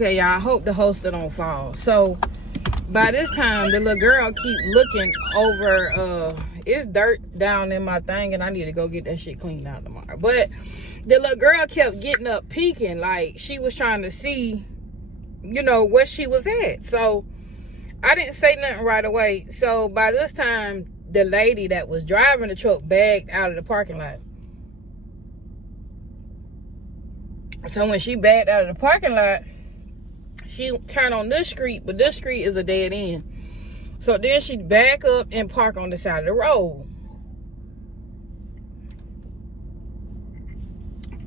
Okay, y'all, I hope the holster don't fall. So by this time, the little girl keep looking over. It's dirt down in my thing, and I need to go get that shit cleaned out tomorrow. But the little girl kept getting up, peeking, like she was trying to see, you know, where she was at. So I didn't say nothing right away. So by this time, the lady that was driving the truck bagged out of the parking lot. So when she backed out of the parking lot, she turned on this street, but this street is a dead end. So then she back up and park on the side of the road.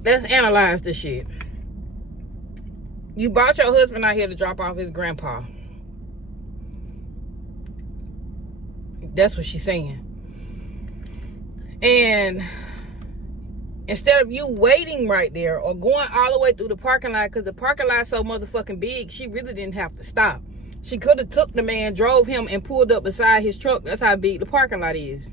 Let's analyze this shit. You brought your husband out here to drop off his grandpa. That's what she's saying. And instead of you waiting right there or going all the way through the parking lot, because the parking lot's so motherfucking big, she really didn't have to stop. She could have took the man, drove him, and pulled up beside his truck. That's how big the parking lot is.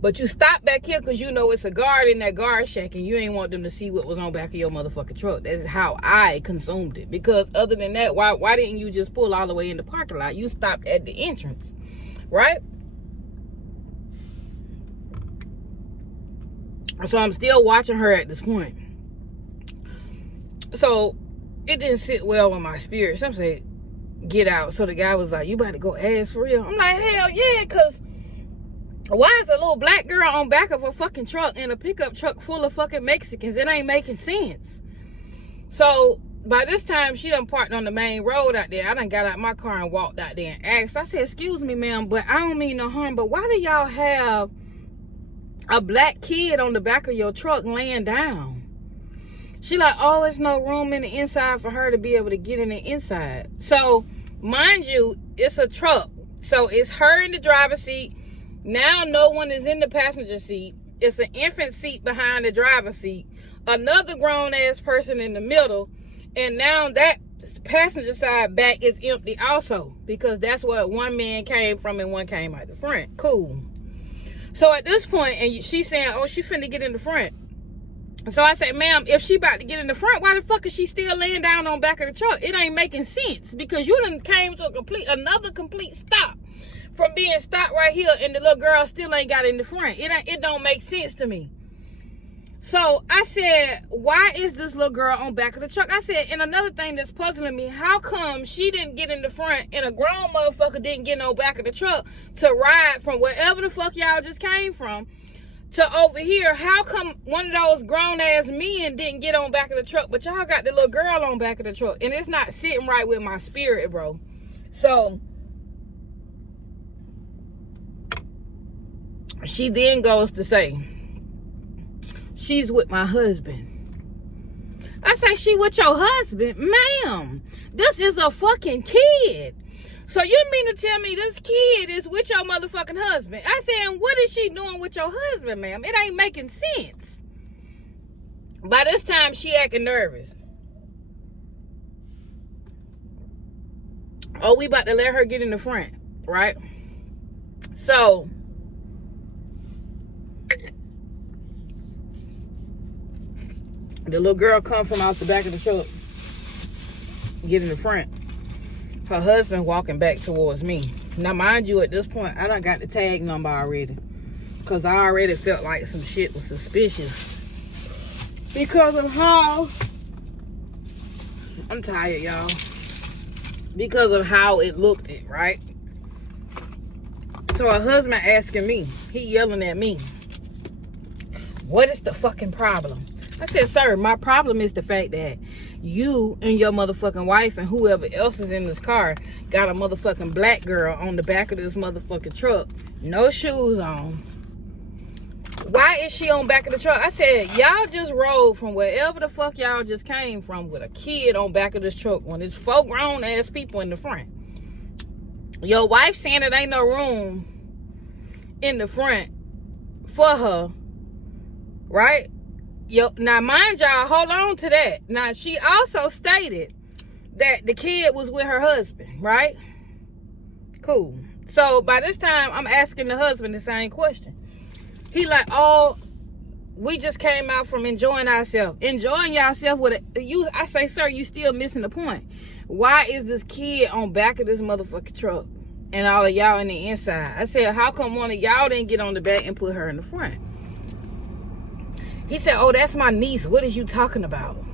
But you stopped back here because you know it's a guard in that guard shack, and you ain't want them to see what was on back of your motherfucking truck. That's how I consumed it. Because other than that, why didn't you just pull all the way in the parking lot? You stopped at the entrance, right? So I'm still watching her at this point. So it didn't sit well with my spirit. Some say, get out. So the guy was like, you about to go ass for real? I'm like, hell yeah, because why is a little black girl on back of a fucking truck in a pickup truck full of fucking Mexicans? It ain't making sense. So by this time, she done parked on the main road out there. I done got out my car and walked out there and asked. I said, excuse me, ma'am, but I don't mean no harm, but why do y'all have a black kid on the back of your truck laying down? She like, oh, there's no room in the inside for her to be able to get in the inside. So, mind you, it's a truck. So, it's her in the driver's seat. Now, no one is in the passenger seat. It's an infant seat behind the driver's seat. Another grown-ass person in the middle. And now that passenger side back is empty also. Because that's where one man came from and one came out the front. Cool. So, at this point, and she's saying, oh, she finna get in the front. So I said, ma'am, if she about to get in the front, why the fuck is she still laying down on back of the truck? It ain't making sense because you done came to another complete stop from being stopped right here, and the little girl still ain't got in the front. It don't make sense to me. So I said, why is this little girl on back of the truck? I said, and another thing that's puzzling me, how come she didn't get in the front and a grown motherfucker didn't get no back of the truck to ride from wherever the fuck y'all just came from to over here? How come one of those grown-ass men didn't get on back of the truck, but y'all got the little girl on back of the truck? And it's not sitting right with my spirit, bro. So she then goes to say, she's with my husband. I say, she with your husband? Ma'am, this is a fucking kid. So you mean to tell me this kid is with your motherfucking husband? I said, what is she doing with your husband, ma'am? It ain't making sense. By this time, she acting nervous. Oh, we about to let her get in the front, right? So the little girl come from out the back of the truck, get in the front. Her husband walking back towards me. Now, mind you, at this point, I done got the tag number already. Because I already felt like some shit was suspicious. Because of how... I'm tired, y'all. Because of how it looked, right? So her husband asking me. He yelling at me. What is the fucking problem? I said, sir, my problem is the fact that you and your motherfucking wife and whoever else is in this car got a motherfucking black girl on the back of this motherfucking truck. No shoes on. Why is she on back of the truck? I said, y'all just rode from wherever the fuck y'all just came from with a kid on back of this truck when there's 4 grown ass people in the front. Your wife saying it ain't no room in the front for her, right? Now, mind y'all, hold on to that. Now, she also stated that the kid was with her husband, right? Cool. So, by this time, I'm asking the husband the same question. He like, oh, We just came out from enjoying ourselves. Enjoying yourself with you. I say, sir, you still missing the point. Why is this kid on back of this motherfucking truck and all of y'all in the inside? I said, how come one of y'all didn't get on the back and put her in the front? He said, oh, that's my niece. What is you talking about?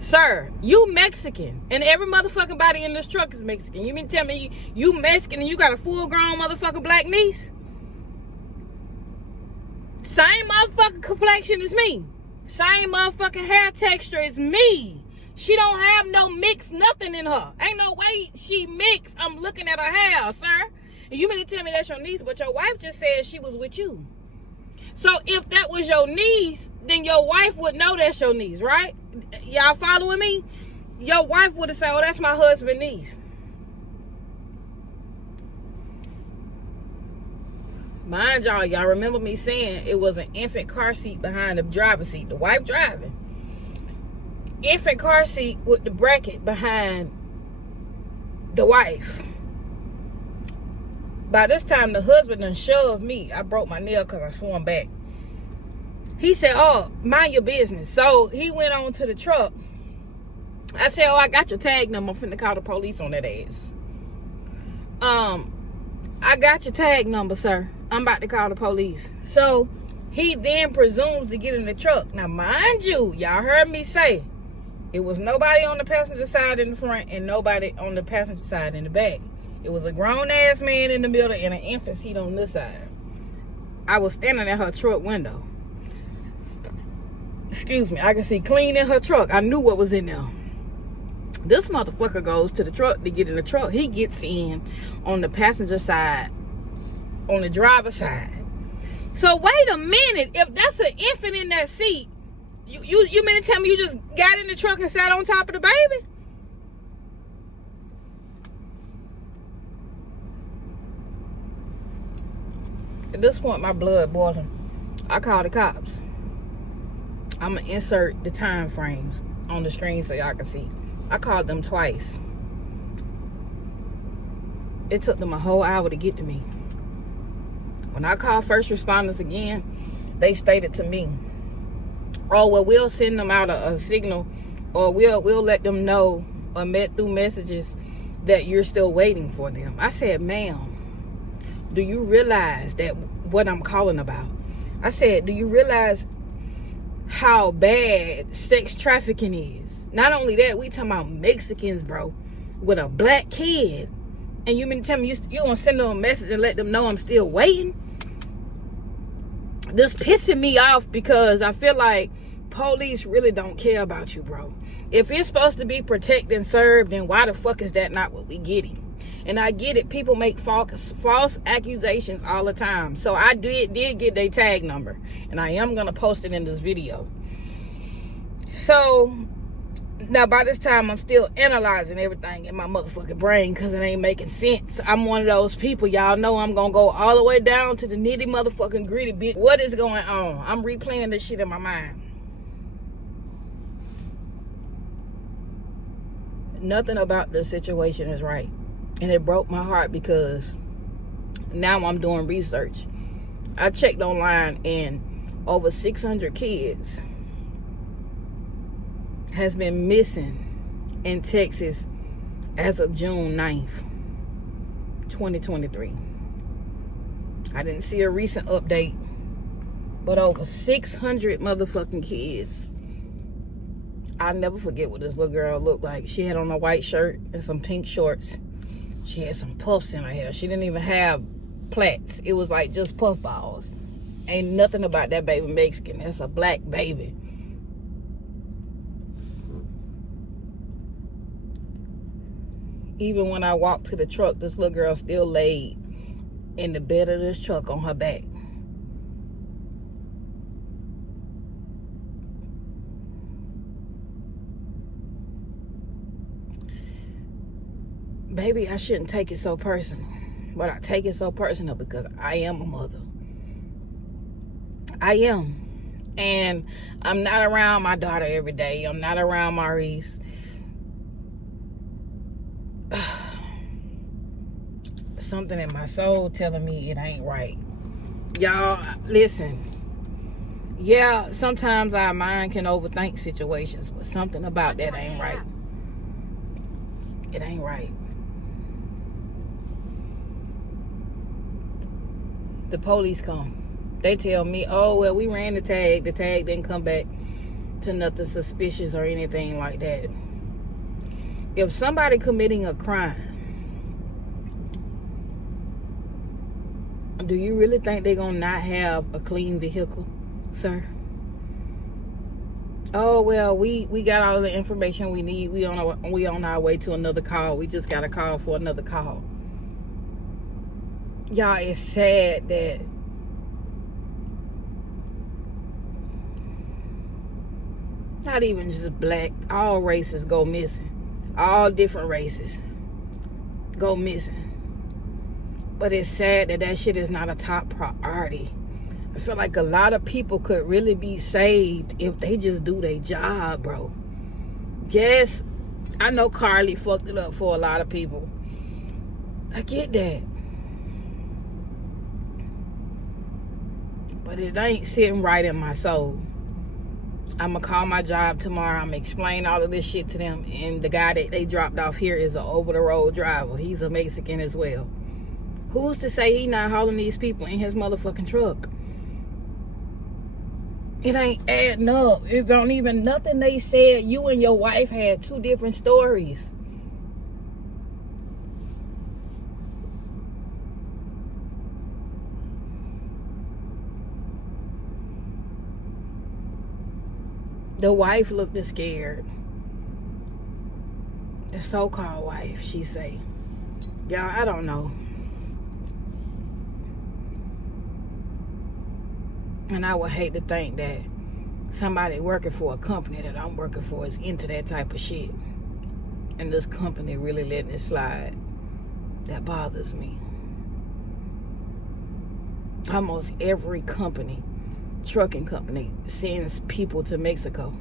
Sir, you Mexican. And every motherfucking body in this truck is Mexican. You mean to tell me you Mexican and you got a full-grown motherfucking black niece? Same motherfucking complexion as me. Same motherfucking hair texture as me. She don't have no mix, nothing in her. Ain't no way she mixed. I'm looking at her hair, sir. And you mean to tell me that's your niece, but your wife just said she was with you. So if that was your niece, then your wife would know that's your niece, right? Y'all following me? Your wife would have said, oh, that's my husband's niece. Mind y'all remember me saying it was an infant car seat behind the driver's seat. The wife driving. Infant car seat with the bracket behind the wife. By this time, the husband done shoved me. I broke my nail because I swung back. He said, oh, mind your business. So he went on to the truck. I said, oh, I got your tag number. I'm finna call the police on that ass. I got your tag number, sir. I'm about to call the police. So he then presumes to get in the truck. Now, mind you, y'all heard me say it was nobody on the passenger side in the front and nobody on the passenger side in the back. It was a grown-ass man in the middle and an infant seat on this side. I was standing at her truck window. Excuse me. I could see clean in her truck. I knew what was in there. This motherfucker goes to the truck to get in the truck. He gets in on the passenger side, on the driver's side. So wait a minute. If that's an infant in that seat, you mean to tell me you just got in the truck and sat on top of the baby? At this point, my blood boiling. I call the cops. I'm going to insert the time frames on the screen so y'all can see. I called them twice. It took them a whole hour to get to me. When I called first responders again, they stated to me, oh, well, we'll send them out a signal, or we'll let them know or through messages that you're still waiting for them. I said, ma'am, do you realize that what I'm calling about? I said, do you realize how bad sex trafficking is? Not only that, we talking about Mexicans, bro, with a black kid. And you mean to tell me you gonna send them a message and let them know I'm still waiting? This pissing me off because I feel like police really don't care about you, bro. If it's supposed to be protect and serve, then why the fuck is that not what we getting? And I get it. People make false accusations all the time. So I did get their tag number. And I am going to post it in this video. So now by this time, I'm still analyzing everything in my motherfucking brain because it ain't making sense. I'm one of those people. Y'all know I'm going to go all the way down to the nitty motherfucking gritty bitch. What is going on? I'm replaying this shit in my mind. Nothing about the situation is right. And it broke my heart because now I'm doing research. I checked online and over 600 kids has been missing in Texas as of June 9th, 2023. I didn't see a recent update, but over 600 motherfucking kids. I'll never forget what this little girl looked like. She had on a white shirt and some pink shorts. She had some puffs in her hair. She didn't even have plaits. It was like just puff balls. Ain't nothing about that baby Mexican. That's a black baby. Even when I walked to the truck, this little girl still laid in the bed of this truck on her back. Baby, I shouldn't take it so personal. But I take it so personal because I am a mother. I am. And I'm not around my daughter every day. I'm not around Maurice. Something in my soul telling me it ain't right. Y'all, listen. Yeah, sometimes our mind can overthink situations, but something about that ain't right. It ain't right. The police come. They tell me, oh, well, we ran the tag. The tag didn't come back to nothing suspicious or anything like that. If somebody committing a crime, do you really think they're going to not have a clean vehicle, sir? Oh, well, we got all the information we need. We on our way to another call. We just got a call for another call. Y'all, it's sad that not even just black, all races go missing. All different races go missing. But it's sad that that shit is not a top priority. I feel like a lot of people could really be saved if they just do their job, bro. Yes, I know Carly fucked it up for a lot of people. I get that. But it ain't sitting right in my soul. I'm going to call my job tomorrow. I'm going to explain all of this shit to them. And the guy that they dropped off here is an over-the-road driver. He's a Mexican as well. Who's to say he not hauling these people in his motherfucking truck? It ain't adding up. It don't even, nothing they said. You and your wife had two different stories. The wife looked scared. The so-called wife, she say. Y'all, I don't know. And I would hate to think that somebody working for a company that I'm working for is into that type of shit. And this company really letting it slide. That bothers me. Almost every company, trucking company, sends people to Mexico.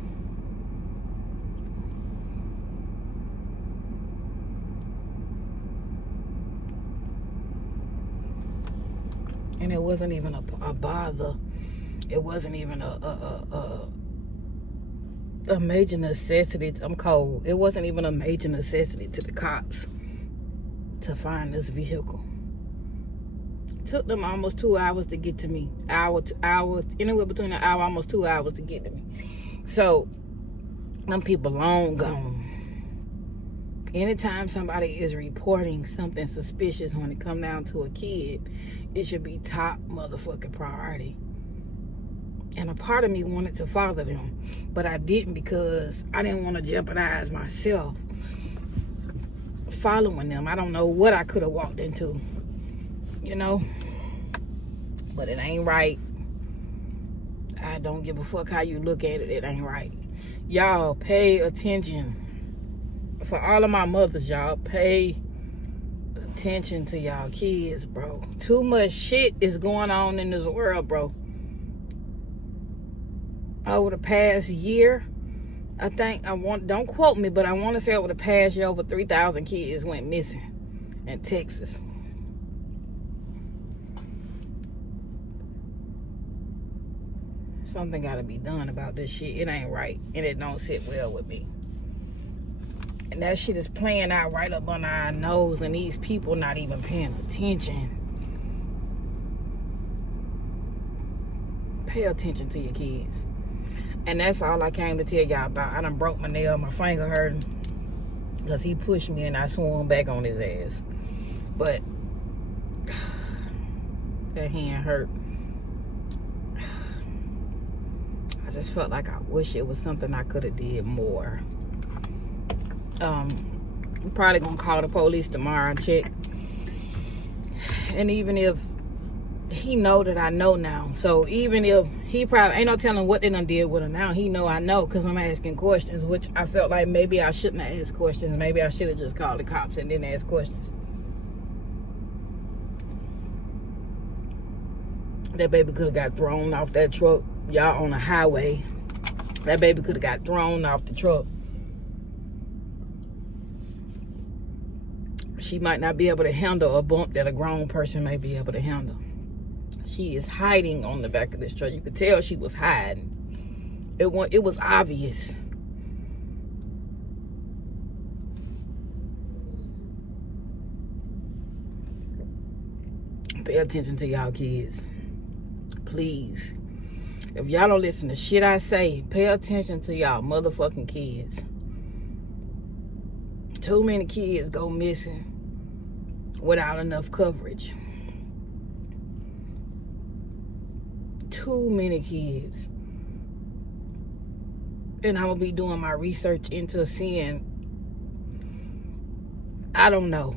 And it wasn't even a bother. It wasn't even a major necessity. I'm cold. It wasn't even a major necessity to the cops to find this vehicle. It took them almost 2 hours to get to me. Hour, anywhere between an hour, almost 2 hours to get to me. So, them people long gone. Anytime somebody is reporting something suspicious when it come down to a kid, it should be top motherfucking priority. And a part of me wanted to follow them, but I didn't because I didn't want to jeopardize myself following them. I don't know what I could have walked into, you know? But it ain't right. I don't give a fuck how you look at it. It ain't right. Y'all, pay attention. For all of my mothers, y'all, pay attention to y'all kids, bro. Too much shit is going on in this world, bro. Over the past year, I think, don't quote me, but I want to say over the past year, over 3,000 kids went missing in Texas. Something got to be done about this shit. It ain't right, and it don't sit well with me. And that shit is playing out right up on our nose, and these people not even paying attention. Pay attention to your kids. And that's all I came to tell y'all about. I done broke my nail, my finger hurting, because he pushed me and I swung back on his ass. But that hand hurt. I just felt like I wish it was something I could have did more. I'm probably gonna call the police tomorrow and check. And even if he know that I know now, so even if he probably ain't no telling what they done did with her now, he know I know because I'm asking questions, which I felt like maybe I shouldn't have asked questions. Maybe I should have just called the cops and then asked questions. That baby could have got thrown off that truck, y'all, on the highway. That baby could have got thrown off the truck. She might not be able to handle a bump that a grown person may be able to handle. She is hiding on the back of this truck. You could tell she was hiding. It was obvious. Pay attention to y'all kids. Please. If y'all don't listen to shit I say, pay attention to y'all motherfucking kids. Too many kids go missing without enough coverage. Too many kids. And I'm going to be doing my research into seeing, I don't know.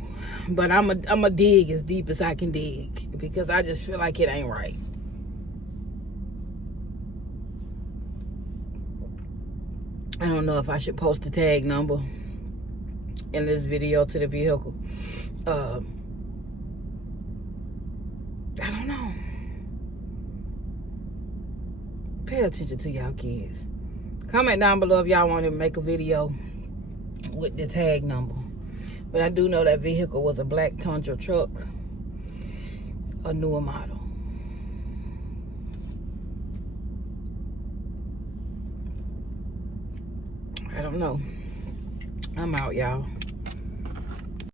But I'm a dig as deep as I can dig. Because I just feel like it ain't right. I don't know if I should post the tag number in this video to the vehicle. I don't know. Pay attention to y'all kids. Comment down below if y'all want to make a video with the tag number. But I do know that vehicle was a black Tundra truck, a newer model. I don't know. I'm out, y'all.